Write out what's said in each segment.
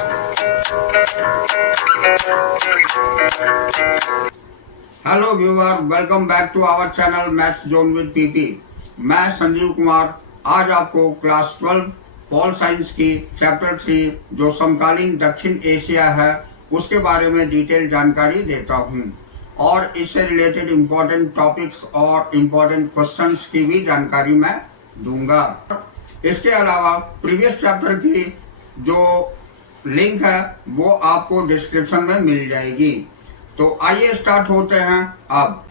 Hello viewer, welcome back to our channel maths zone with PP. मैं संजीव कुमार आज आपको class 12 pol science की chapter 3 जो समकालीन दक्षिण एशिया है उसके बारे में डिटेल जानकारी देता हूं और इससे रिलेटेड इम्पोर्टेंट टॉपिक्स और इम्पोर्टेंट क्वेश्चंस की भी जानकारी मैं दूंगा। इसके अलावा प्रीवियस चैप्टर की जो लिंक है वो आपको डिस्क्रिप्शन में मिल जाएगी। तो आइए स्टार्ट होते हैं अब।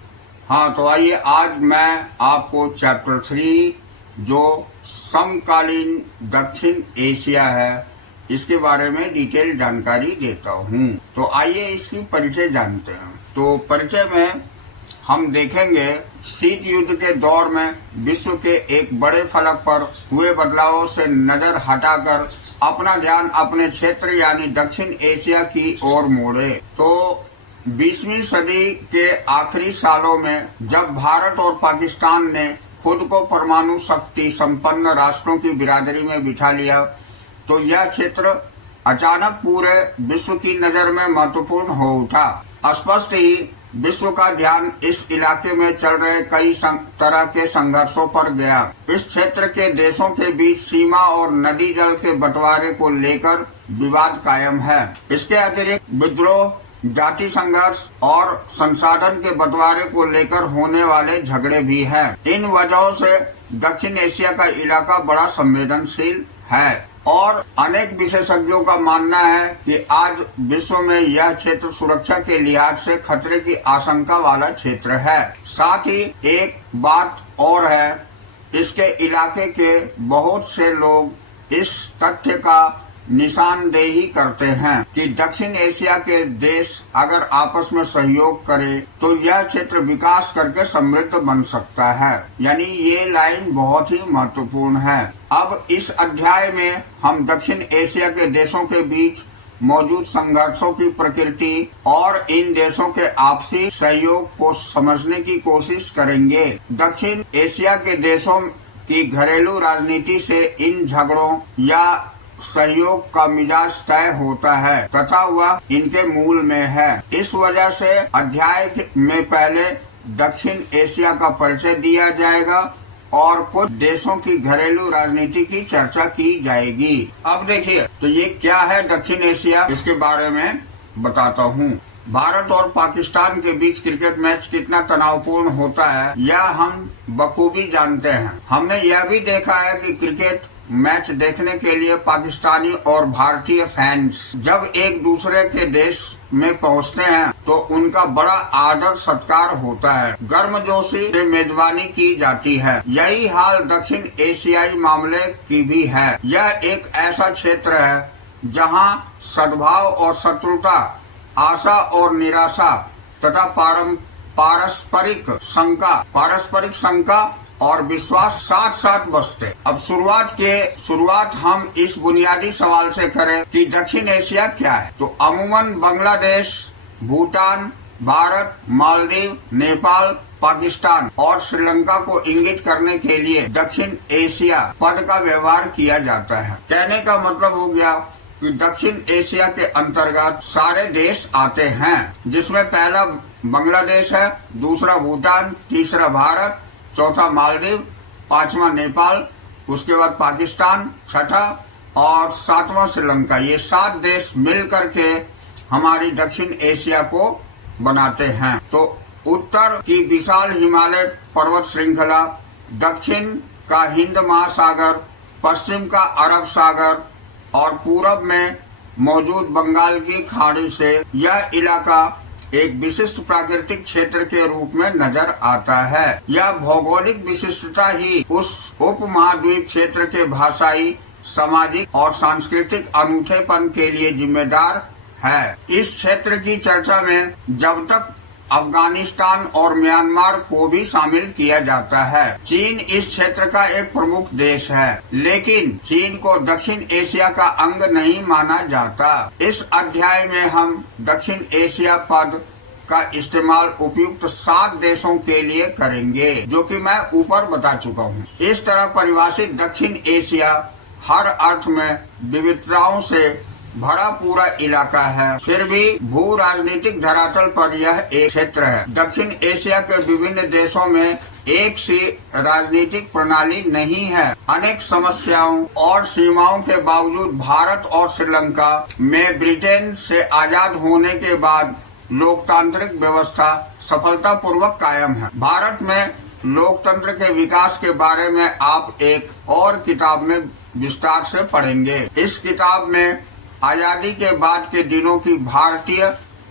तो आइए आज मैं आपको चैप्टर 3 जो समकालीन दक्षिण एशिया है इसके बारे में डिटेल जानकारी देता हूँ। तो आइए इसकी परिचय जानते हैं। तो परिचय में हम देखेंगे शीत युद्ध के दौर में विश्व के एक बड़े फलक पर हुए बदलावों से नजर हटाकर अपना ध्यान अपने क्षेत्र यानी दक्षिण एशिया की ओर मोड़े। तो 20वीं सदी के आखिरी सालों में जब भारत और पाकिस्तान ने खुद को परमाणु शक्ति संपन्न राष्ट्रों की बिरादरी में बिठा लिया तो यह क्षेत्र अचानक पूरे विश्व की नजर में महत्वपूर्ण हो उठा। स्पष्ट ही विश्व का ध्यान इस इलाके में चल रहे कई तरह के संघर्षों पर गया। इस क्षेत्र के देशों के बीच सीमा और नदी जल के बंटवारे को लेकर विवाद कायम है। इसके अतिरिक्त विद्रोह, जाति संघर्ष और संसाधन के बंटवारे को लेकर होने वाले झगड़े भी हैं। इन वजहों से दक्षिण एशिया का इलाका बड़ा संवेदनशील है और अनेक विशेषज्ञों का मानना है कि आज विश्व में यह क्षेत्र सुरक्षा के लिहाज से खतरे की आशंका वाला क्षेत्र है। साथ ही एक बात और है, इसके इलाके के बहुत से लोग इस तथ्य का निशानदेही करते हैं कि दक्षिण एशिया के देश अगर आपस में सहयोग करें तो यह क्षेत्र विकास करके समृद्ध बन सकता है। यानी ये लाइन बहुत ही महत्वपूर्ण है। अब इस अध्याय में हम दक्षिण एशिया के देशों के बीच मौजूद संघर्षों की प्रकृति और इन देशों के आपसी सहयोग को समझने की कोशिश करेंगे। दक्षिण एशिया के देशों की घरेलू राजनीति से इन झगड़ों या सहयोग का मिजाज तय होता है तथा वह इनके मूल में है। इस वजह से अध्याय में पहले दक्षिण एशिया का परिचय दिया जाएगा और कुछ देशों की घरेलू राजनीति की चर्चा की जाएगी। अब देखिए, तो ये क्या है दक्षिण एशिया, इसके बारे में बताता हूँ। भारत और पाकिस्तान के बीच क्रिकेट मैच कितना तनावपूर्ण होता है यह हम बखूबी जानते हैं। हमने यह भी देखा है कि क्रिकेट मैच देखने के लिए पाकिस्तानी और भारतीय फैंस जब एक दूसरे के देश में पहुंचते हैं तो उनका बड़ा आदर सत्कार होता है, गर्मजोशी से मेजबानी की जाती है। यही हाल दक्षिण एशियाई मामले की भी है। यह एक ऐसा क्षेत्र है जहां सद्भाव और शत्रुता, आशा और निराशा तथा पारस्परिक शंका और विश्वास साथ साथ बसते। अब शुरुआत हम इस बुनियादी सवाल से करें कि दक्षिण एशिया क्या है। तो अमूमन बांग्लादेश, भूटान, भारत, मालदीव, नेपाल, पाकिस्तान और श्रीलंका को इंगित करने के लिए दक्षिण एशिया पद का व्यवहार किया जाता है। कहने का मतलब हो गया कि दक्षिण एशिया के अंतर्गत सारे देश आते हैं, जिसमें पहला बांग्लादेश है, दूसरा भूटान, तीसरा भारत, चौथा मालदीव, पांचवा नेपाल, उसके बाद पाकिस्तान, छठा और सातवां श्रीलंका। ये 7 देश मिलकर के हमारी दक्षिण एशिया को बनाते हैं। तो उत्तर की विशाल हिमालय पर्वत श्रृंखला, दक्षिण का हिंद महासागर, पश्चिम का अरब सागर और पूरब में मौजूद बंगाल की खाड़ी से यह इलाका एक विशिष्ट प्राकृतिक क्षेत्र के रूप में नजर आता है। यह भौगोलिक विशिष्टता ही उस उपमहाद्वीप क्षेत्र के भाषाई, सामाजिक और सांस्कृतिक अनूठेपन के लिए जिम्मेदार है। इस क्षेत्र की चर्चा में जब तक अफगानिस्तान और म्यांमार को भी शामिल किया जाता है। चीन इस क्षेत्र का एक प्रमुख देश है, लेकिन चीन को दक्षिण एशिया का अंग नहीं माना जाता। इस अध्याय में हम दक्षिण एशिया पद का इस्तेमाल उपयुक्त 7 देशों के लिए करेंगे, जो कि मैं ऊपर बता चुका हूँ। इस तरह परिभाषित दक्षिण एशिया हर अर्थ में विविधताओं से भरा पूरा इलाका है, फिर भी भू राजनीतिक धरातल पर यह एक क्षेत्र है। दक्षिण एशिया के विभिन्न देशों में एक सी राजनीतिक प्रणाली नहीं है। अनेक समस्याओं और सीमाओं के बावजूद भारत और श्रीलंका में ब्रिटेन से आजाद होने के बाद लोकतांत्रिक व्यवस्था सफलतापूर्वक कायम है। भारत में लोकतंत्र के विकास के बारे में आप एक और किताब में विस्तार से पढ़ेंगे। इस किताब में आजादी के बाद के दिनों की भारतीय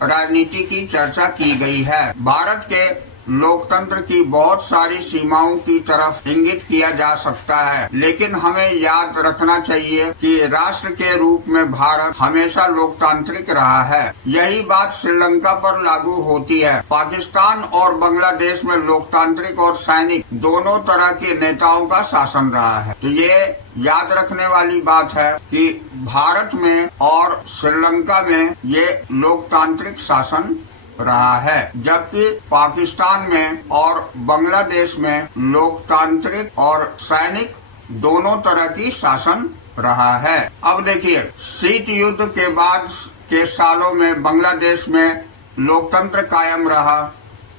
राजनीति की चर्चा की गई है। भारत के लोकतंत्र की बहुत सारी सीमाओं की तरफ इंगित किया जा सकता है, लेकिन हमें याद रखना चाहिए कि राष्ट्र के रूप में भारत हमेशा लोकतांत्रिक रहा है। यही बात श्रीलंका पर लागू होती है। पाकिस्तान और बांग्लादेश में लोकतांत्रिक और सैनिक दोनों तरह के नेताओं का शासन रहा है। तो ये याद रखने वाली बात है कि भारत में और श्रीलंका में ये लोकतांत्रिक शासन रहा है, जबकि पाकिस्तान में और बांग्लादेश में लोकतांत्रिक और सैनिक दोनों तरह की शासन रहा है। अब देखिए, शीत युद्ध के बाद के सालों में बांग्लादेश में लोकतंत्र कायम रहा।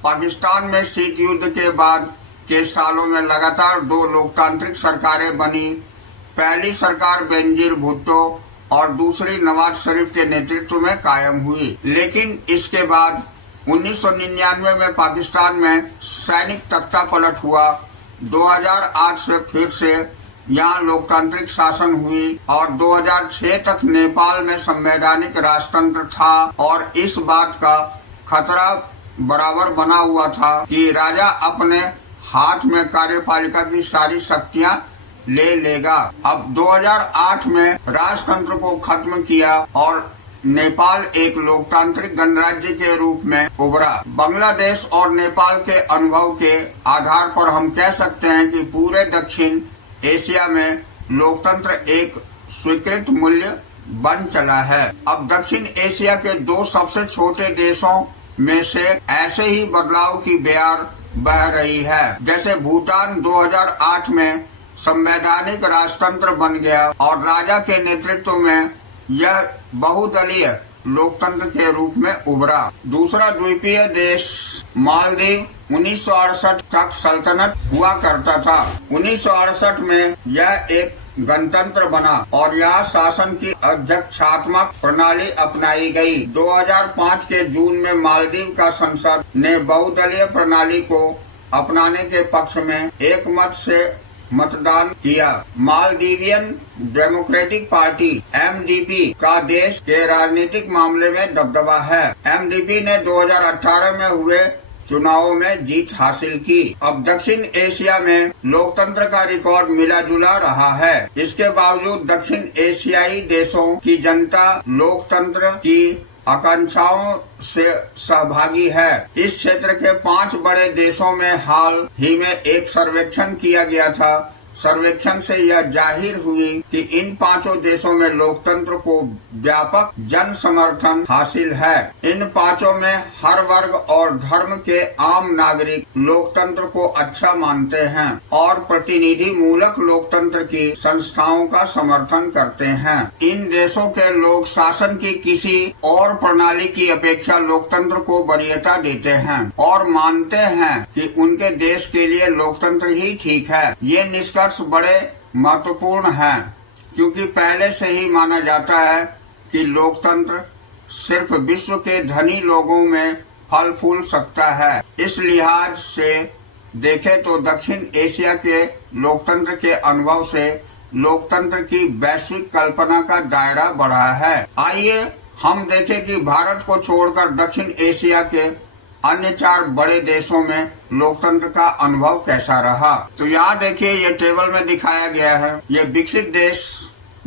पाकिस्तान में शीत युद्ध के बाद के सालों में लगातार 2 लोकतांत्रिक सरकारें बनी। पहली सरकार बेनजीर भुट्टो और दूसरी नवाज शरीफ के नेतृत्व में कायम हुई, लेकिन इसके बाद 1999 में पाकिस्तान में सैनिक तख्ता पलट हुआ। 2008 से फिर से यहाँ लोकतांत्रिक शासन हुई और 2006 तक नेपाल में संवैधानिक राजतंत्र था और इस बात का खतरा बराबर बना हुआ था कि राजा अपने हाथ में कार्यपालिका की सारी शक्तियां ले लेगा। अब 2008 में राजतंत्र को खत्म किया और नेपाल एक लोकतांत्रिक गणराज्य के रूप में उभरा। बांग्लादेश और नेपाल के अनुभव के आधार पर हम कह सकते हैं कि पूरे दक्षिण एशिया में लोकतंत्र एक स्वीकृत मूल्य बन चला है। अब दक्षिण एशिया के 2 सबसे छोटे देशों में से ऐसे ही बदलाव की बयार बह रही है। जैसे भूटान 2008 में संवैधानिक राजतंत्र बन गया और राजा के नेतृत्व में यह बहुदलीय लोकतंत्र के रूप में उभरा। दूसरा द्वीपीय देश मालदीव 1968 तक सल्तनत हुआ करता था। 1968 में यह एक गणतंत्र बना और यहाँ शासन की अध्यक्षात्मक प्रणाली अपनाई गई। 2005 के जून में मालदीव का संसद ने बहुदलीय प्रणाली को अपनाने के पक्ष में एक मत से मतदान किया। मालदीवियन डेमोक्रेटिक पार्टी MDP का देश के राजनीतिक मामले में दबदबा है। MDP ने 2018 में हुए चुनावों में जीत हासिल की। अब दक्षिण एशिया में लोकतंत्र का रिकॉर्ड मिला जुला रहा है। इसके बावजूद दक्षिण एशियाई देशों की जनता लोकतंत्र की आकांक्षाओं से सहभागी है। इस क्षेत्र के 5 बड़े देशों में हाल ही में एक सर्वेक्षण किया गया था। सर्वेक्षण से यह जाहिर हुई कि इन 5 देशों में लोकतंत्र को व्यापक जन समर्थन हासिल है। इन 5 में हर वर्ग और धर्म के आम नागरिक लोकतंत्र को अच्छा मानते हैं और प्रतिनिधि मूलक लोकतंत्र की संस्थाओं का समर्थन करते हैं। इन देशों के लोग शासन की किसी और प्रणाली की अपेक्षा लोकतंत्र को वरीयता देते हैं और मानते हैं कि उनके देश के लिए लोकतंत्र ही ठीक है। ये निष्कर्ष बड़े महत्वपूर्ण हैं, क्योंकि पहले से ही माना जाता है कि लोकतंत्र सिर्फ विश्व के धनी लोगों में फल फूल सकता है। इस लिहाज से देखें तो दक्षिण एशिया के लोकतंत्र के अनुभव से लोकतंत्र की वैश्विक कल्पना का दायरा बढ़ा है। आइए हम देखें कि भारत को छोड़कर दक्षिण एशिया के अन्य 4 बड़े देशों में लोकतंत्र का अनुभव कैसा रहा। तो यहाँ देखिए, ये टेबल में दिखाया गया है। ये विकसित देश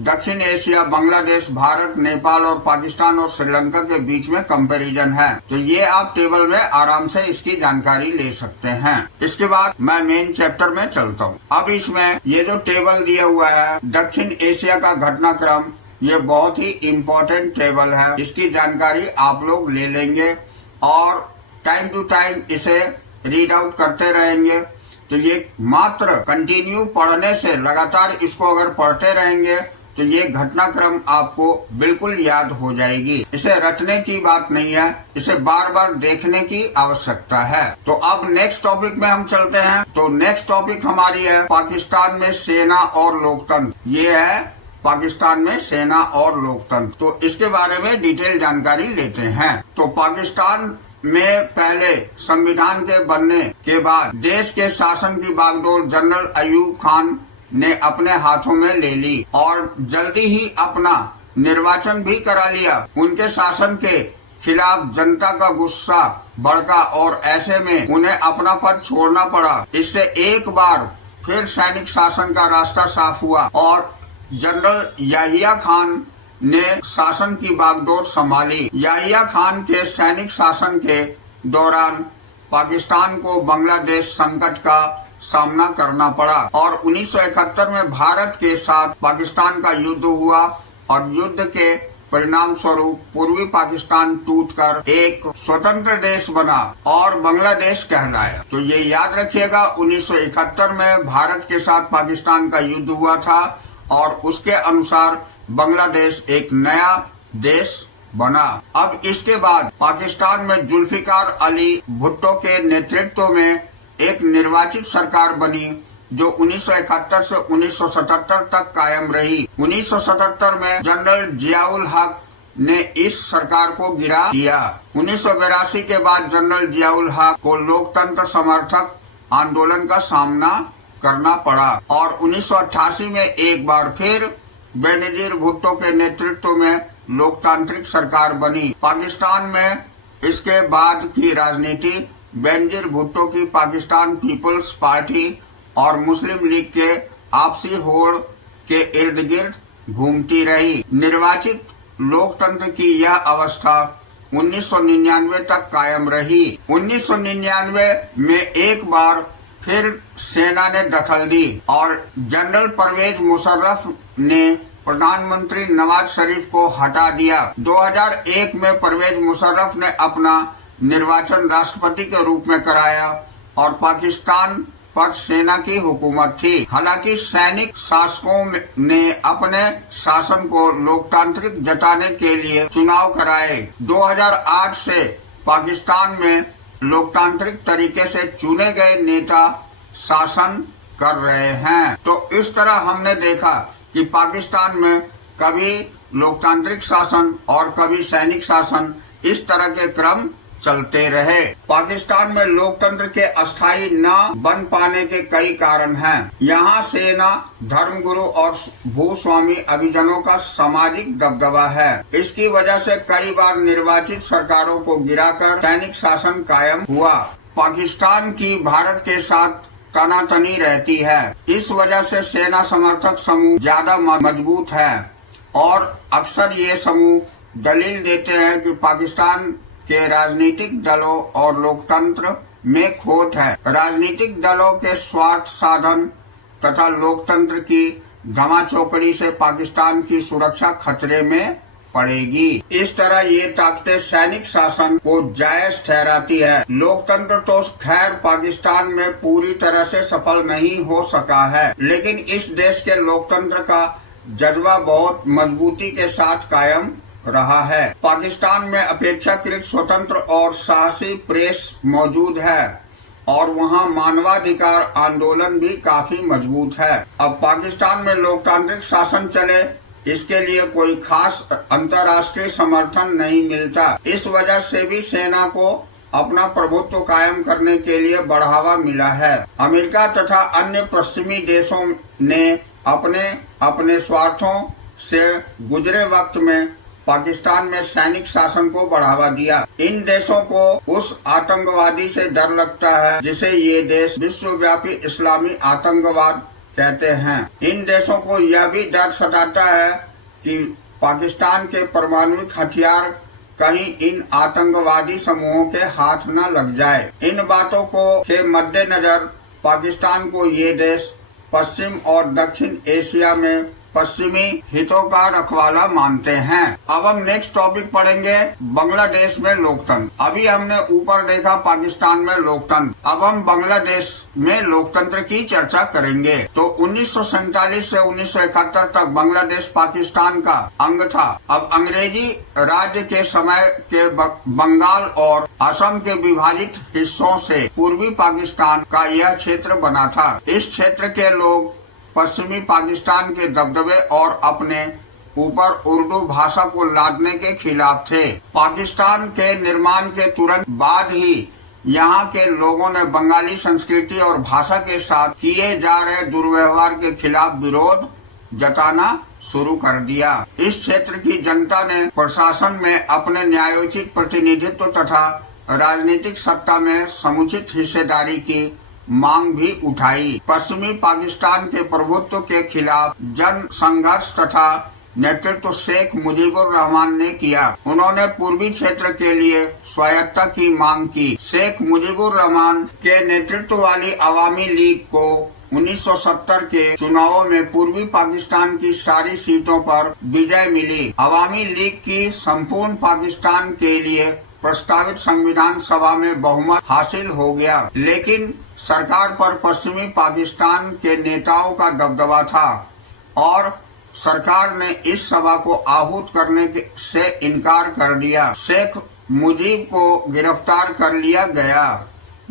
दक्षिण एशिया, बांग्लादेश, भारत, नेपाल और पाकिस्तान और श्रीलंका के बीच में कंपैरिजन है। तो ये आप टेबल में आराम से इसकी जानकारी ले सकते हैं। इसके बाद मैं मेन चैप्टर में चलता हूँ। अब इसमें ये जो टेबल दिया हुआ है दक्षिण एशिया का घटनाक्रम, ये बहुत ही इम्पोर्टेंट टेबल है। इसकी जानकारी आप लोग ले लेंगे और टाइम टू टाइम इसे रीड आउट करते रहेंगे। तो ये मात्र कंटिन्यू पढ़ने से, लगातार इसको अगर पढ़ते रहेंगे तो ये घटनाक्रम आपको बिल्कुल याद हो जाएगी। इसे रटने की बात नहीं है, इसे बार बार देखने की आवश्यकता है। तो अब नेक्स्ट टॉपिक में हम चलते हैं। तो नेक्स्ट टॉपिक हमारी है पाकिस्तान में सेना और लोकतंत्र। ये है पाकिस्तान में सेना और लोकतंत्र। तो इसके बारे में डिटेल जानकारी लेते हैं। तो पाकिस्तान में पहले संविधान के बनने के बाद देश के शासन की बागडोर जनरल अयूब खान ने अपने हाथों में ले ली और जल्दी ही अपना निर्वाचन भी करा लिया। उनके शासन के खिलाफ जनता का गुस्सा भड़का और ऐसे में उन्हें अपना पद छोड़ना पड़ा। इससे एक बार फिर सैनिक शासन का रास्ता साफ हुआ और जनरल याहिया खान ने शासन की बागडोर संभाली। याहिया खान के सैनिक शासन के दौरान पाकिस्तान को बांग्लादेश संकट का सामना करना पड़ा और 1971 में भारत के साथ पाकिस्तान का युद्ध हुआ और युद्ध के परिणाम स्वरूप पूर्वी पाकिस्तान टूटकर एक स्वतंत्र देश बना और बांग्लादेश कहलाया। तो ये याद रखिएगा, 1971 में भारत के साथ पाकिस्तान का युद्ध हुआ था और उसके अनुसार बांग्लादेश एक नया देश बना। अब इसके बाद पाकिस्तान में जुल्फिकार अली भुट्टो के नेतृत्व में एक निर्वाचित सरकार बनी जो 1971 से 1977 तक कायम रही। 1977 में जनरल जियाउल हक ने इस सरकार को गिरा दिया। 1982 के बाद जनरल जियाउल हक को लोकतंत्र समर्थक आंदोलन का सामना करना पड़ा और 1988 में एक बार फिर बेनजीर भुट्टो के नेतृत्व में लोकतांत्रिक सरकार बनी। पाकिस्तान में इसके बाद की राजनीति बेनजीर भुट्टो की पाकिस्तान पीपल्स पार्टी और मुस्लिम लीग के आपसी होड़ के इर्द गिर्द घूमती रही। निर्वाचित लोकतंत्र की यह अवस्था 1999 तक कायम रही। 1999 में एक बार फिर सेना ने दखल दी और जनरल परवेज मुशर्रफ ने प्रधानमंत्री नवाज शरीफ को हटा दिया। 2001 में परवेज मुशर्रफ ने अपना निर्वाचन राष्ट्रपति के रूप में कराया और पाकिस्तान पर सेना की हुकूमत थी। हालांकि सैनिक शासकों ने अपने शासन को लोकतांत्रिक जताने के लिए चुनाव कराए। 2008 से पाकिस्तान में लोकतांत्रिक तरीके से चुने गए नेता शासन कर रहे हैं। तो इस तरह हमने देखा कि पाकिस्तान में कभी लोकतांत्रिक शासन और कभी सैनिक शासन, इस तरह के क्रम चलते रहे। पाकिस्तान में लोकतंत्र के अस्थायी न बन पाने के कई कारण हैं। यहाँ सेना, धर्मगुरु और भूस्वामी अभिजनों का सामाजिक दबदबा है। इसकी वजह से कई बार निर्वाचित सरकारों को गिराकर सैनिक शासन कायम हुआ। पाकिस्तान की भारत के साथ तनातनी रहती है। इस वजह से सेना समर्थक समूह ज्यादा मजबूत है और अक्सर ये समूह दलील देते हैं कि पाकिस्तान के राजनीतिक दलों और लोकतंत्र में खोट है। राजनीतिक दलों के स्वार्थ साधन तथा लोकतंत्र की धमाचौकड़ी से पाकिस्तान की सुरक्षा खतरे में पड़ेगी। इस तरह ये ताकतें सैनिक शासन को जायज ठहराती है। लोकतंत्र तो खैर पाकिस्तान में पूरी तरह से सफल नहीं हो सका है, लेकिन इस देश के लोकतंत्र का जज्बा बहुत मजबूती के साथ कायम रहा है। पाकिस्तान में अपेक्षाकृत स्वतंत्र और साहसी प्रेस मौजूद है और वहाँ मानवाधिकार आंदोलन भी काफी मजबूत है। अब पाकिस्तान में लोकतांत्रिक शासन चले, इसके लिए कोई खास अंतर्राष्ट्रीय समर्थन नहीं मिलता। इस वजह से भी सेना को अपना प्रभुत्व कायम करने के लिए बढ़ावा मिला है। अमेरिका तथा अन्य पश्चिमी देशों ने अपने अपने स्वार्थों से गुजरे वक्त में पाकिस्तान में सैनिक शासन को बढ़ावा दिया। इन देशों को उस आतंकवादी से डर लगता है जिसे ये देश विश्वव्यापी इस्लामी आतंकवाद कहते हैं। इन देशों को यह भी डर सताता है कि पाकिस्तान के परमाणुक हथियार कहीं इन आतंकवादी समूहों के हाथ न लग जाए। इन बातों को के मद्देनजर पाकिस्तान को ये देश पश्चिम और दक्षिण एशिया में पश्चिमी हितों का रखवाला मानते हैं। अब हम नेक्स्ट टॉपिक पढ़ेंगे बांग्लादेश में लोकतंत्र। अभी हमने ऊपर देखा पाकिस्तान में लोकतंत्र, अब हम बांग्लादेश में लोकतंत्र की चर्चा करेंगे। तो 1947 से 1971 तक बांग्लादेश पाकिस्तान का अंग था। अब अंग्रेजी राज्य के समय के बंगाल और असम के विभाजित हिस्सों से पूर्वी पाकिस्तान का यह क्षेत्र बना था। इस क्षेत्र के लोग पश्चिमी पाकिस्तान के दबदबे और अपने ऊपर उर्दू भाषा को लादने के खिलाफ थे। पाकिस्तान के निर्माण के तुरंत बाद ही यहाँ के लोगों ने बंगाली संस्कृति और भाषा के साथ किए जा रहे दुर्व्यवहार के खिलाफ विरोध जताना शुरू कर दिया। इस क्षेत्र की जनता ने प्रशासन में अपने न्यायोचित प्रतिनिधित्व तथा राजनीतिक सत्ता में समुचित हिस्सेदारी की मांग भी उठाई। पश्चिमी पाकिस्तान के प्रभुत्व के खिलाफ जन संघर्ष तथा नेतृत्व शेख मुजीबुर रहमान ने किया। उन्होंने पूर्वी क्षेत्र के लिए स्वायत्तता की मांग की। शेख मुजीबुर रहमान के नेतृत्व वाली अवामी लीग को 1970 के चुनावों में पूर्वी पाकिस्तान की सारी सीटों पर विजय मिली। अवामी लीग की संपूर्ण पाकिस्तान के लिए प्रस्तावित संविधान सभा में बहुमत हासिल हो गया, लेकिन सरकार पर पश्चिमी पाकिस्तान के नेताओं का दबदबा था और सरकार ने इस सभा को आहूत करने से इनकार कर दिया। शेख मुजीब को गिरफ्तार कर लिया गया।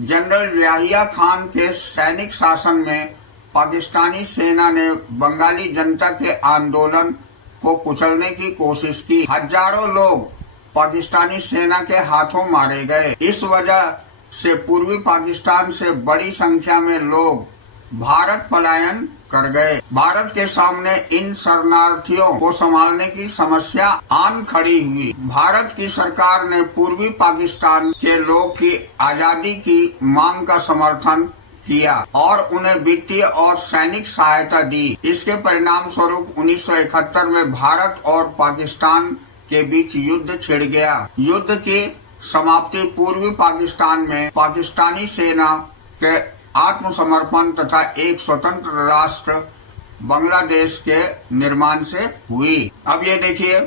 जनरल याहिया खान के सैनिक शासन में पाकिस्तानी सेना ने बंगाली जनता के आंदोलन को कुचलने की कोशिश की। हजारों लोग पाकिस्तानी सेना के हाथों मारे गए। इस वजह से पूर्वी पाकिस्तान से बड़ी संख्या में लोग भारत पलायन कर गए। भारत के सामने इन शरणार्थियों को संभालने की समस्या आन खड़ी हुई। भारत की सरकार ने पूर्वी पाकिस्तान के लोग की आजादी की मांग का समर्थन किया और उन्हें वित्तीय और सैनिक सहायता दी। इसके परिणाम स्वरूप 1971 में भारत और पाकिस्तान के बीच युद्ध छिड़ गया। युद्ध की समाप्ति पूर्वी पाकिस्तान में पाकिस्तानी सेना के आत्मसमर्पण तथा एक स्वतंत्र राष्ट्र बांग्लादेश के निर्माण से हुई। अब ये देखिए,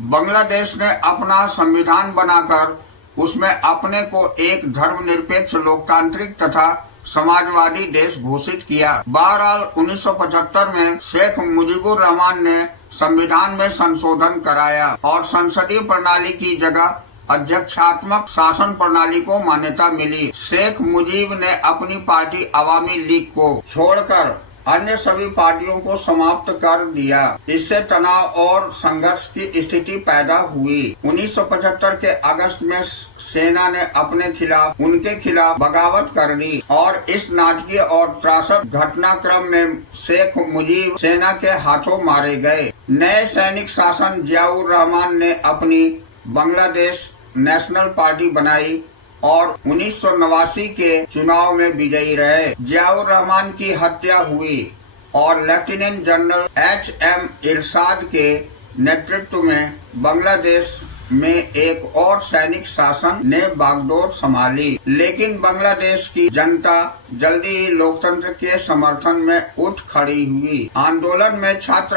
बांग्लादेश ने अपना संविधान बनाकर उसमें अपने को एक धर्मनिरपेक्ष लोकतांत्रिक तथा समाजवादी देश घोषित किया। बहरहाल 1975 में शेख मुजीबुर रहमान ने संविधान में संशोधन कराया और संसदीय प्रणाली की जगह अध्यक्षात्मक शासन प्रणाली को मान्यता मिली। शेख मुजीब ने अपनी पार्टी अवामी लीग को छोड़कर अन्य सभी पार्टियों को समाप्त कर दिया। इससे तनाव और संघर्ष की स्थिति पैदा हुई। 1975 के अगस्त में सेना ने उनके खिलाफ बगावत कर दी और इस नाटकीय और त्रासद घटनाक्रम में शेख मुजीब सेना के हाथों मारे गए। नए सैनिक शासन जियाउर रहमान ने अपनी बांग्लादेश नेशनल पार्टी बनाई और 1989 के चुनाव में विजयी रहे। जियाउर रहमान की हत्या हुई और लेफ्टिनेंट जनरल HM इरशाद के नेतृत्व में बांग्लादेश में एक और सैनिक शासन ने बागडोर संभाली। लेकिन बांग्लादेश की जनता जल्दी ही लोकतंत्र के समर्थन में उठ खड़ी हुई। आंदोलन में छात्र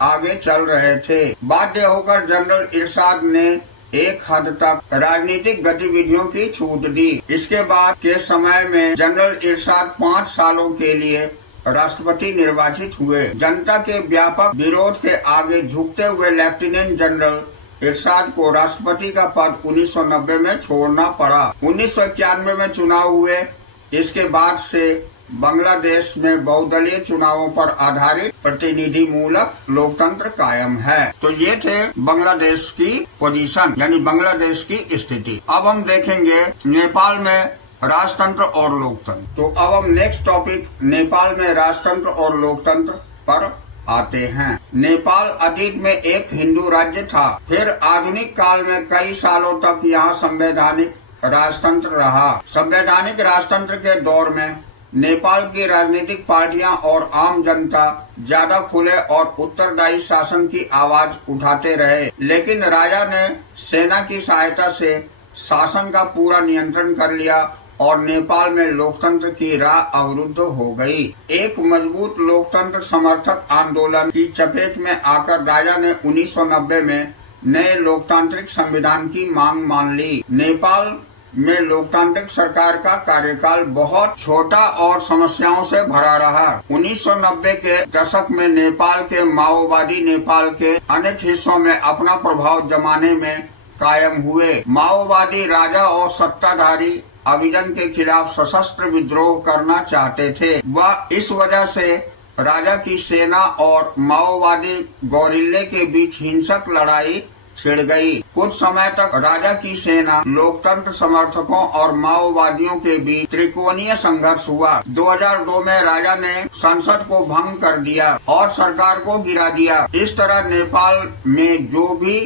आगे चल रहे थे। बाध्य होकर जनरल इरशाद ने एक हद तक राजनीतिक गतिविधियों की छूट दी। इसके बाद के समय में जनरल इरशाद 5 सालों के लिए राष्ट्रपति निर्वाचित हुए। जनता के व्यापक विरोध के आगे झुकते हुए लेफ्टिनेंट जनरल इरशाद को राष्ट्रपति का पद 1990 में छोड़ना पड़ा। 1991 में चुनाव हुए। इसके बाद से बांग्लादेश में बहुदलीय चुनावों पर आधारित प्रतिनिधि मूलक लोकतंत्र कायम है। तो ये थे बांग्लादेश की पोजीशन, यानी बांग्लादेश की स्थिति। अब हम देखेंगे नेपाल में राजतंत्र और लोकतंत्र। तो अब हम नेक्स्ट टॉपिक नेपाल में राजतंत्र और लोकतंत्र पर आते हैं। नेपाल अतीत में एक हिंदू राज्य था। फिर आधुनिक काल में कई सालों तक यहाँ संवैधानिक राजतंत्र रहा। संवैधानिक राजतंत्र के दौर में नेपाल की राजनीतिक पार्टियां और आम जनता ज्यादा खुले और उत्तरदायी शासन की आवाज उठाते रहे। लेकिन राजा ने सेना की सहायता से शासन का पूरा नियंत्रण कर लिया और नेपाल में लोकतंत्र की राह अवरुद्ध हो गई। एक मजबूत लोकतंत्र समर्थक आंदोलन की चपेट में आकर राजा ने 1990 में नए लोकतांत्रिक संविधान की मांग मान ली। नेपाल में लोकतांत्रिक सरकार का कार्यकाल बहुत छोटा और समस्याओं से भरा रहा। 1990 के दशक में नेपाल के माओवादी नेपाल के अनेक हिस्सों में अपना प्रभाव जमाने में कायम हुए। माओवादी राजा और सत्ताधारी अभिजन के खिलाफ सशस्त्र विद्रोह करना चाहते थे। वह इस वजह से राजा की सेना और माओवादी गौरिल्ले के बीच हिंसक लड़ाई छिड़ गई। कुछ समय तक राजा की सेना, लोकतंत्र समर्थकों और माओवादियों के बीच त्रिकोणीय संघर्ष हुआ। 2002 में राजा ने संसद को भंग कर दिया और सरकार को गिरा दिया। इस तरह नेपाल में जो भी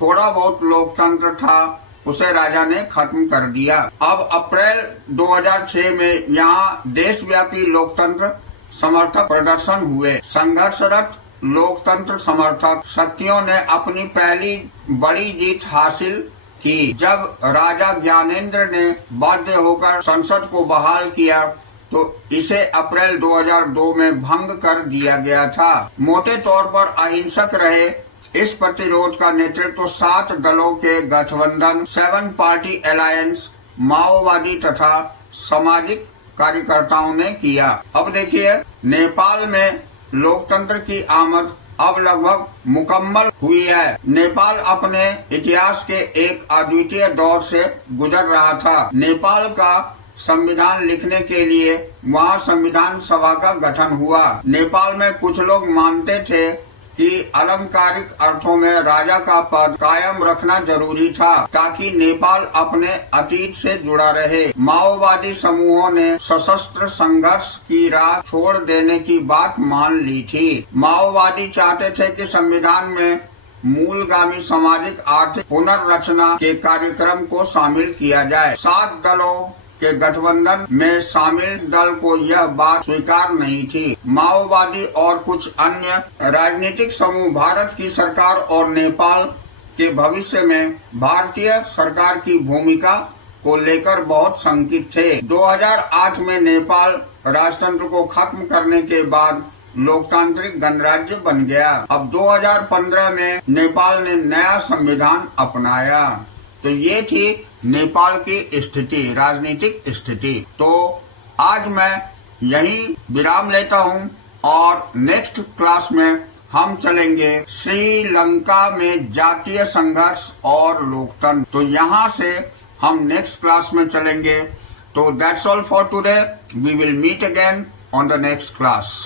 थोड़ा बहुत लोकतंत्र था उसे राजा ने खत्म कर दिया। अब अप्रैल 2006 में यहाँ देशव्यापी लोकतंत्र समर्थक प्रदर्शन हुए। संघर्षरत लोकतंत्र समर्थक शक्तियों ने अपनी पहली बड़ी जीत हासिल की जब राजा ज्ञानेंद्र ने बाध्य होकर संसद को बहाल किया तो इसे अप्रैल 2002 में भंग कर दिया गया था। मोटे तौर पर अहिंसक रहे इस प्रतिरोध का नेतृत्व 7 दलों के गठबंधन 7 पार्टी अलायंस, माओवादी तथा सामाजिक कार्यकर्ताओं ने किया। अब देखिए, नेपाल में लोकतंत्र की आमद अब लगभग मुकम्मल हुई है। नेपाल अपने इतिहास के एक अद्वितीय दौर से गुजर रहा था। नेपाल का संविधान लिखने के लिए वहाँ संविधान सभा का गठन हुआ। नेपाल में कुछ लोग मानते थे कि अलंकारिक अर्थों में राजा का पद कायम रखना जरूरी था ताकि नेपाल अपने अतीत से जुड़ा रहे। माओवादी समूहों ने सशस्त्र संघर्ष की राह छोड़ देने की बात मान ली थी। माओवादी चाहते थे कि संविधान में मूलगामी सामाजिक आर्थिक पुनर्रचना के कार्यक्रम को शामिल किया जाए। 7 दलों के गठबंधन में शामिल दल को यह बात स्वीकार नहीं थी। माओवादी और कुछ अन्य राजनीतिक समूह भारत की सरकार और नेपाल के भविष्य में भारतीय सरकार की भूमिका को लेकर बहुत शंकित थे। 2008 में नेपाल राजतंत्र को खत्म करने के बाद लोकतांत्रिक गणराज्य बन गया। अब 2015 में नेपाल ने नया संविधान अपनाया। तो ये थी नेपाल की स्थिति, राजनीतिक स्थिति। तो आज मैं यही विराम लेता हूँ और नेक्स्ट क्लास में हम चलेंगे श्रीलंका में जातीय संघर्ष और लोकतंत्र। तो यहाँ से हम नेक्स्ट क्लास में चलेंगे। तो that's all for today. We will meet again on the next class.